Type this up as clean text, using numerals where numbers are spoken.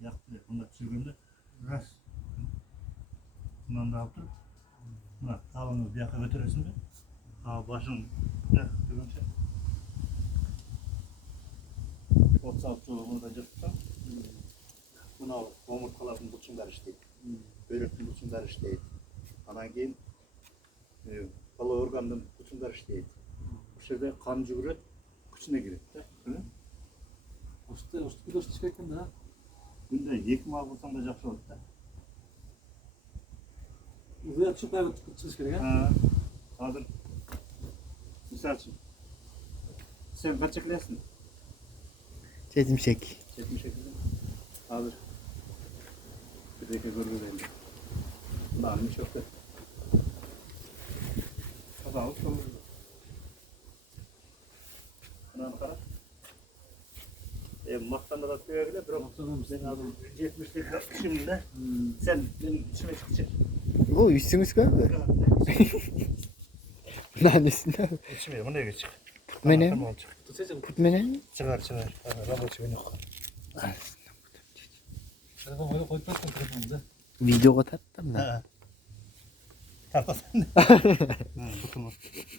yaktı. Bunda çürüğünde ras. Bundan da aldı. Buna tavanı bir yaka götüresin de. Başın ne? Görünce. Ot salçalı bunu da cırtsam. Buna omurtkaların buçunlar işleydi. Börekli buçunlar işleydi. Ana keyin bala organın buçunlar işleydi. Bu şeyde kan cüret kıçına girip de. Usta bir dost çıkarken de. Günde 2 mağ bulsam da жақсы oldu da. Uzaya çıkıp da çıkış gerek ha. Hazır. Misal için. Sen kaç çekilesin? 78. 78. Hazır. Bir dakika görüyorum. Bundan mı çok da? Kapalı çok. Kanan kara. Maktanda da tüyebilir. Ben aldım 70'lik şimdi sen benim içime çıkacak. O üstünüz kaldı. Nanesinde. İçime bu ne geçecek? Menem. Tutacağım. Menem. Çıkar. Raboçu beni yok. Telefon böyle koyup bakın telefonunuza. Videoga tattım da. Tartasın. Kutumu.